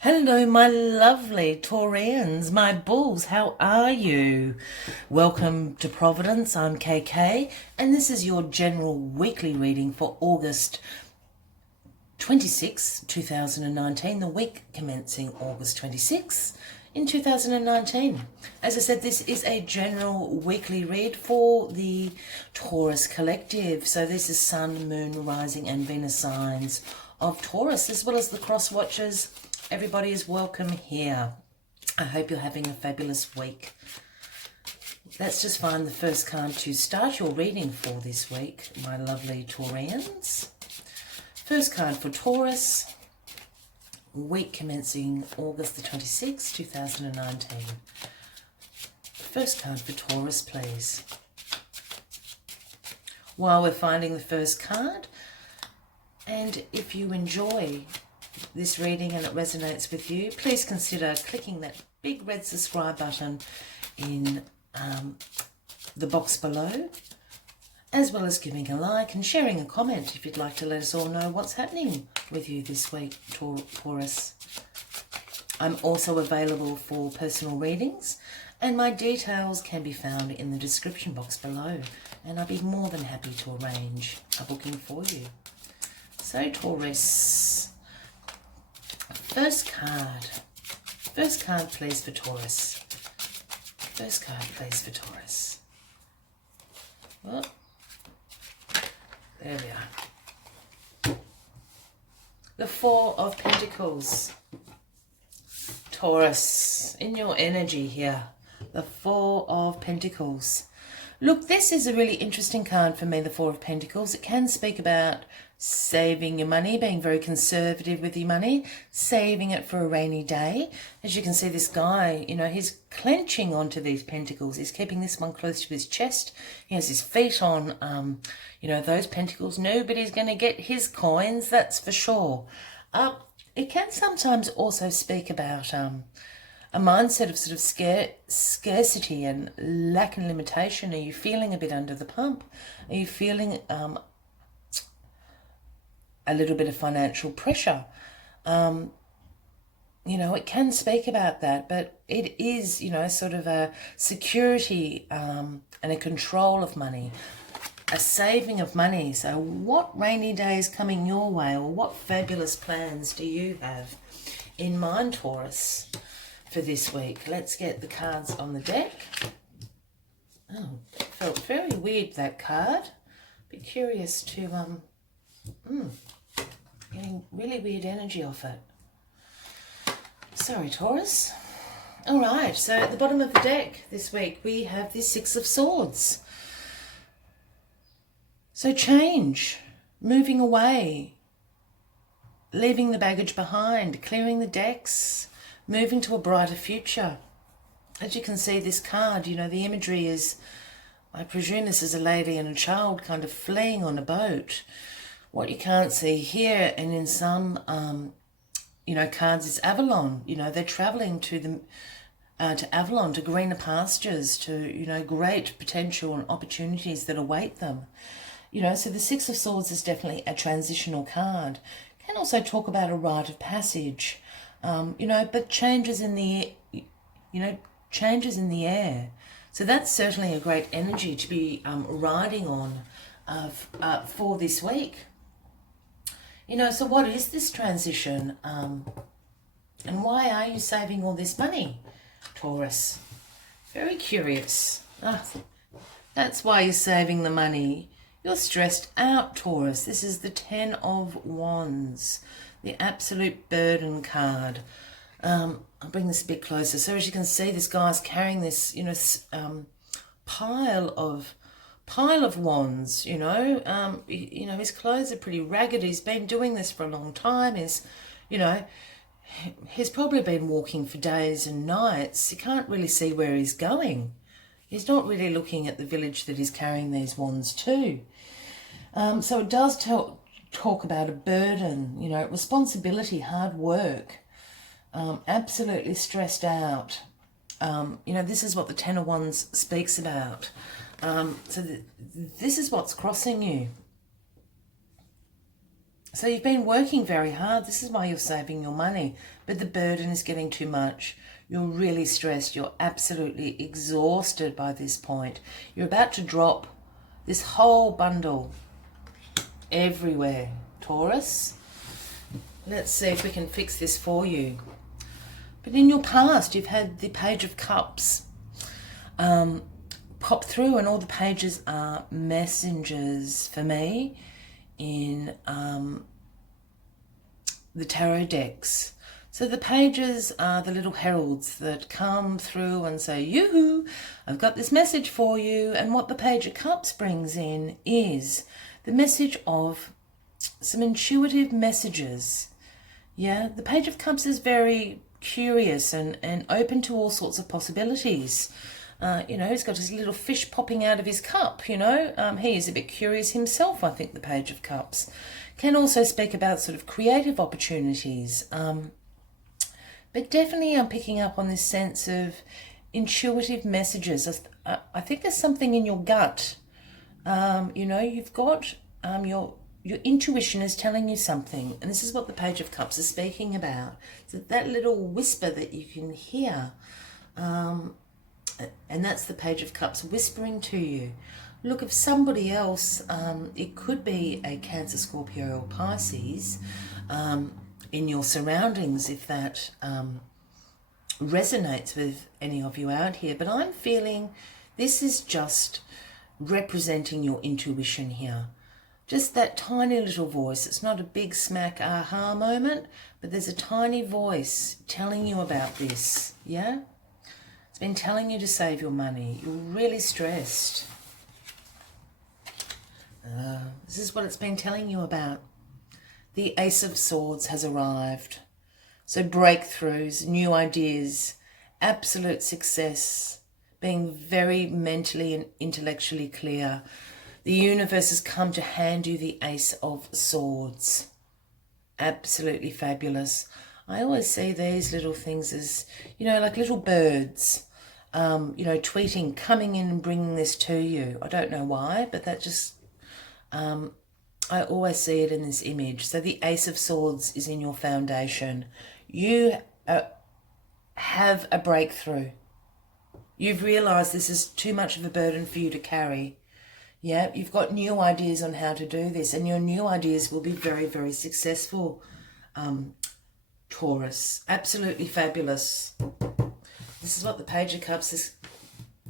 Hello, my lovely Taurians, my bulls, how are you? Welcome to Providence, I'm KK, and this is your general weekly reading for August 26, 2019, the week commencing August 26 in 2019. As I said, this is a general weekly read for the Taurus collective. So this is Sun, Moon, Rising and Venus signs of Taurus, as well as the cross watchers. Everybody is welcome here. I hope you're having a fabulous week. Let's just find the first card to start your reading for this week, my lovely Taurians. First card for Taurus, week commencing August the 26th, 2019. First card for Taurus, please. While we're finding the first card, and if you enjoy this reading and it resonates with you, please consider clicking that big red subscribe button in the box below, as well as giving a like and sharing a comment if you'd like to let us all know what's happening with you this week, Taurus. I'm also available for personal readings, and my details can be found in the description box below, and I'll be more than happy to arrange a booking for you. So Taurus, first card please for Taurus. First card please for Taurus. Oh, there we are. The Four of Pentacles. Taurus, in your energy here. The Four of Pentacles. Look, this is a really interesting card for me, the Four of Pentacles. It can speak about saving your money, being very conservative with your money, saving it for a rainy day. As you can see, this guy, he's clenching onto these pentacles. He's keeping this one close to his chest. He has his feet on, those pentacles. Nobody's going to get his coins, that's for sure. It can sometimes also speak about a mindset of sort of scarcity and lack and limitation. Are you feeling a bit under the pump? Are you feeling a little bit of financial pressure? It can speak about that, but it is, sort of a security and a control of money, a saving of money. So what rainy day is coming your way, or what fabulous plans do you have in mind, Taurus, for this week? Let's get the cards on the deck. Oh, it felt very weird, that card. Be curious to getting really weird energy off it. Sorry, Taurus. All right, so at the bottom of the deck this week, we have the Six of Swords. So change, moving away, leaving the baggage behind, clearing the decks, moving to a brighter future. As you can see, this card, the imagery is, I presume this is a lady and a child kind of fleeing on a boat. What you can't see here, and in some, cards, is Avalon. They're traveling to Avalon, to greener pastures, to, great potential and opportunities that await them. So the Six of Swords is definitely a transitional card. Can also talk about a rite of passage, but changes in the, changes in the air. So that's certainly a great energy to be riding on for this week. So what is this transition? And why are you saving all this money, Taurus? Very curious. That's why you're saving the money. You're stressed out, Taurus. This is the Ten of Wands, the absolute burden card. I'll bring this a bit closer. So as you can see, this guy's carrying this, pile of wands. His clothes are pretty ragged. He's been doing this for a long time. He's probably been walking for days and nights. You can't really see where he's going. He's not really looking at the village that he's carrying these wands to. So it does talk about a burden, responsibility, hard work, absolutely stressed out. This is what the Ten of Wands speaks about. So this is what's crossing you. So you've been working very hard. This is why you're saving your money. But the burden is getting too much. You're really stressed. You're absolutely exhausted by this point. You're about to drop this whole bundle everywhere, Taurus. Let's see if we can fix this for you. But in your past, you've had the Page of Cups pop through, and all the pages are messengers for me in the tarot decks. So the pages are the little heralds that come through and say, yoo-hoo, I've got this message for you. And what the Page of Cups brings in is the message of some intuitive messages. Yeah, the Page of Cups is very curious and open to all sorts of possibilities. He's got his little fish popping out of his cup, he is a bit curious himself, I think, the Page of Cups. Can also speak about sort of creative opportunities. But definitely I'm picking up on this sense of intuitive messages. I think there's something in your gut. You've got your intuition is telling you something. And this is what the Page of Cups is speaking about. So that little whisper that you can hear. And that's the Page of Cups whispering to you. Look, if somebody else, it could be a Cancer, Scorpio or Pisces in your surroundings, if that resonates with any of you out here. But I'm feeling this is just representing your intuition here. Just that tiny little voice. It's not a big smack aha moment, but there's a tiny voice telling you about this, yeah? It's been telling you to save your money. You're really stressed. This is what it's been telling you about. The Ace of Swords has arrived. So breakthroughs, new ideas, absolute success, being very mentally and intellectually clear. The universe has come to hand you the Ace of Swords. Absolutely fabulous. I always see these little things as, like little birds, tweeting, coming in and bringing this to you. I don't know why, but that just, I always see it in this image. So the Ace of Swords is in your foundation. You have a breakthrough. You've realised this is too much of a burden for you to carry. Yeah, you've got new ideas on how to do this, and your new ideas will be very, very successful, Taurus. Absolutely fabulous. This is what the Page of Cups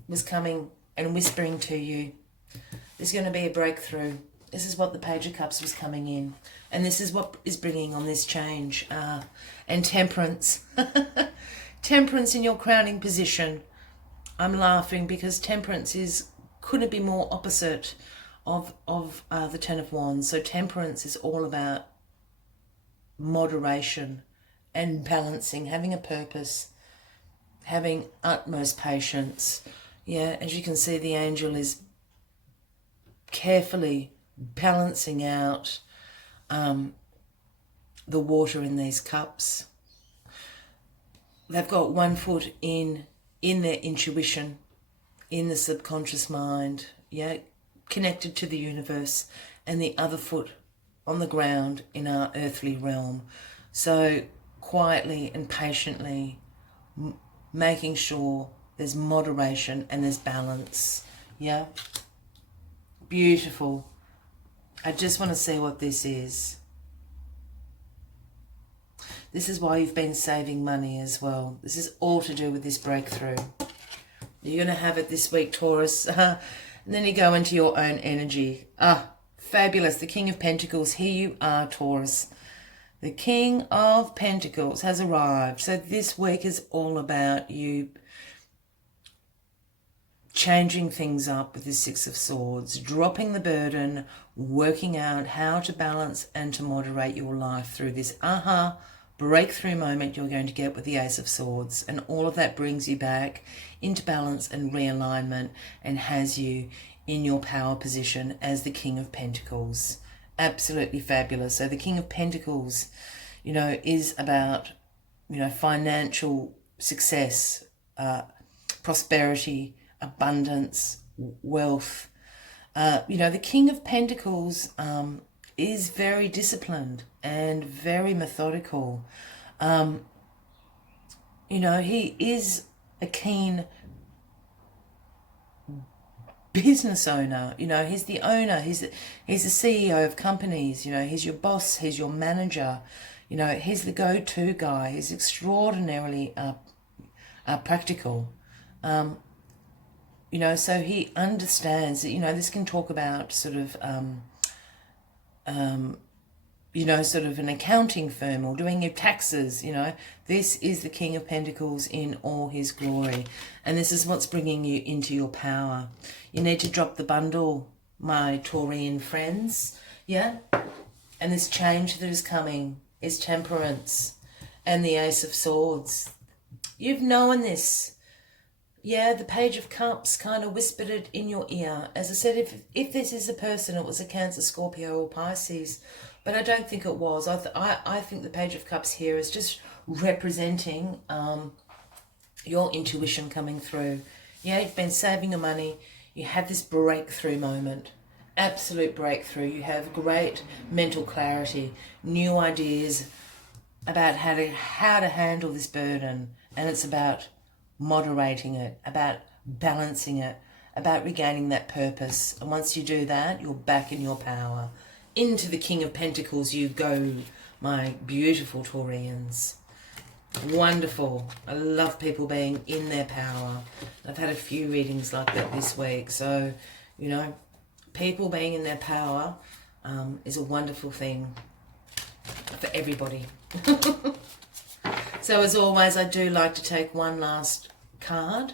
was coming and whispering to you. There's going to be a breakthrough. This is what the Page of Cups was coming in. And this is what is bringing on this change. And Temperance. Temperance in your crowning position. I'm laughing because Temperance couldn't be more opposite of the Ten of Wands. So Temperance is all about moderation and balancing, having a purpose, having utmost patience. Yeah, as you can see, the angel is carefully balancing out the water in these cups. They've got one foot in their intuition, in the subconscious mind, yeah, connected to the universe, and the other foot on the ground in our earthly realm. So quietly and patiently making sure there's moderation and there's balance, yeah. Beautiful. I just want to see what this is. This is why you've been saving money as well. This is all to do with this breakthrough. You're going to have it this week, Taurus. And then you go into your own energy. Fabulous. The King of Pentacles. Here you are, Taurus. The King of Pentacles has arrived. So this week is all about you changing things up with the Six of Swords, dropping the burden, working out how to balance and to moderate your life through this breakthrough moment you're going to get with the Ace of Swords. And all of that brings you back into balance and realignment and has you in your power position as the King of Pentacles. Absolutely fabulous. So the King of Pentacles, is about, financial success, prosperity, abundance, wealth. The King of Pentacles is very disciplined and very methodical. You know, he is a keen business owner. You know, he's the owner, he's the CEO of companies. You know, he's your boss, he's your manager. You know, he's the go-to guy. He's extraordinarily practical. You know, so he understands that, you know, this can talk about sort of you know, sort of an accounting firm or doing your taxes. You know, this is the King of Pentacles in all his glory. And this is what's bringing you into your power. You need to drop the bundle, my Taurian friends. Yeah? And this change that is coming is Temperance and the Ace of Swords. You've known this. Yeah, the Page of Cups kind of whispered it in your ear. As I said, if this is a person, it was a Cancer, Scorpio or Pisces. But I don't think it was. I think the Page of Cups here is just representing your intuition coming through. Yeah, you've been saving your money. You have this breakthrough moment. Absolute breakthrough. You have great mental clarity, new ideas about how to handle this burden. And it's about moderating it, about balancing it, about regaining that purpose. And once you do that, you're back in your power. Into the King of Pentacles you go, my beautiful Taurians. Wonderful. I love people being in their power. I've had a few readings like that this week. So, you know, people being in their power is a wonderful thing for everybody. So as always, I do like to take one last card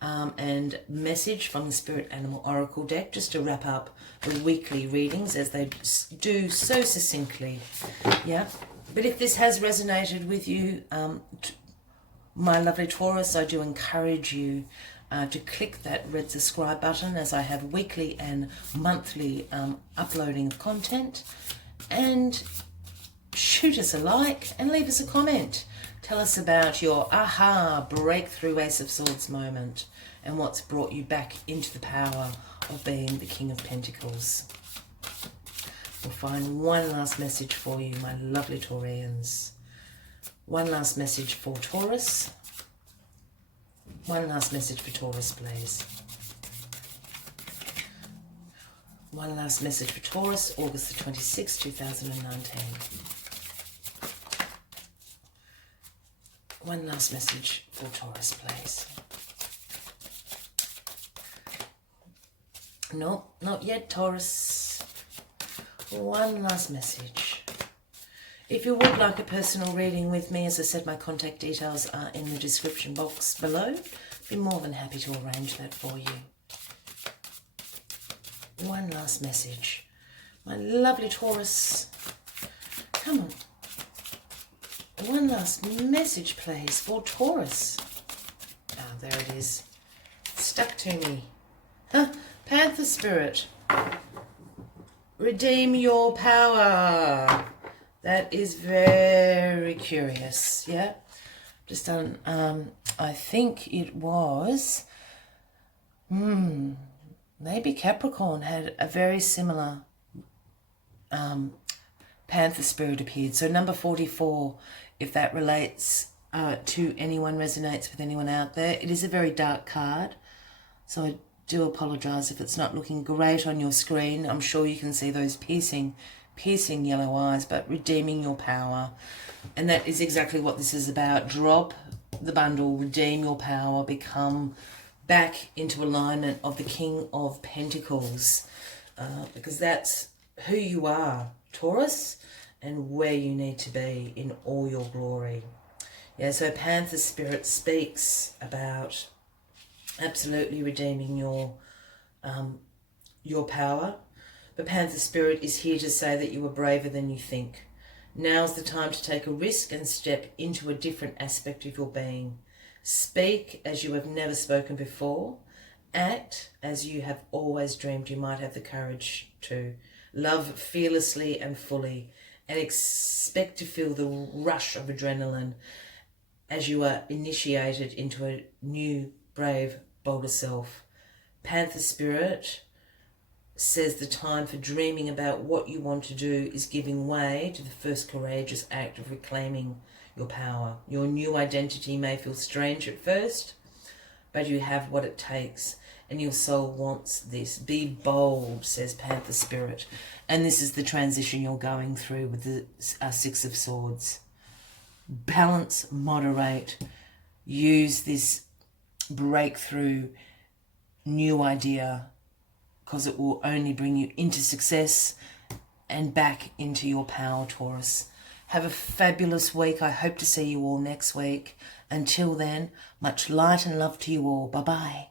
and message from the Spirit Animal Oracle deck, just to wrap up the weekly readings as they do so succinctly. Yeah, but if this has resonated with you, my lovely Taurus, I do encourage you to click that red subscribe button, as I have weekly and monthly uploading of content, and shoot us a like and leave us a comment. Tell us about your aha breakthrough Ace of Swords moment and what's brought you back into the power of being the King of Pentacles. We'll find one last message for you, my lovely Taurians. One last message for Taurus. One last message for Taurus, please. One last message for Taurus, August the 26th, 2019. One last message for Taurus, please. No, not yet, Taurus. One last message. If you would like a personal reading with me, as I said, my contact details are in the description box below. I'd be more than happy to arrange that for you. One last message. My lovely Taurus. Come on. One last message, please, for Taurus. Ah, there it is. Stuck to me. Huh? Panther Spirit. Redeem your power. That is very curious. Yeah. Just done, I think it was, maybe Capricorn had a very similar Panther Spirit appeared. So number 44, if that relates to anyone, resonates with anyone out there. It is a very dark card, so I do apologise if it's not looking great on your screen. I'm sure you can see those piercing yellow eyes, but redeeming your power. And that is exactly what this is about. Drop the bundle, redeem your power, become back into alignment of the King of Pentacles, because that's who you are, Taurus, and where you need to be in all your glory. Yeah, so Panther Spirit speaks about absolutely redeeming your power. But Panther Spirit is here to say that you are braver than you think. Now's the time to take a risk and step into a different aspect of your being. Speak as you have never spoken before. Act as you have always dreamed you might have the courage to. Love fearlessly and fully, and expect to feel the rush of adrenaline as you are initiated into a new, brave, bolder self. Panther Spirit, says the time for dreaming about what you want to do is giving way to the first courageous act of reclaiming your power. Your new identity may feel strange at first, but you have what it takes, and your soul wants this. Be bold, says Panther Spirit. And this is the transition you're going through with the Six of Swords. Balance, moderate, use this breakthrough new idea, because it will only bring you into success and back into your power, Taurus. Have a fabulous week. I hope to see you all next week. Until then, much light and love to you all. Bye-bye.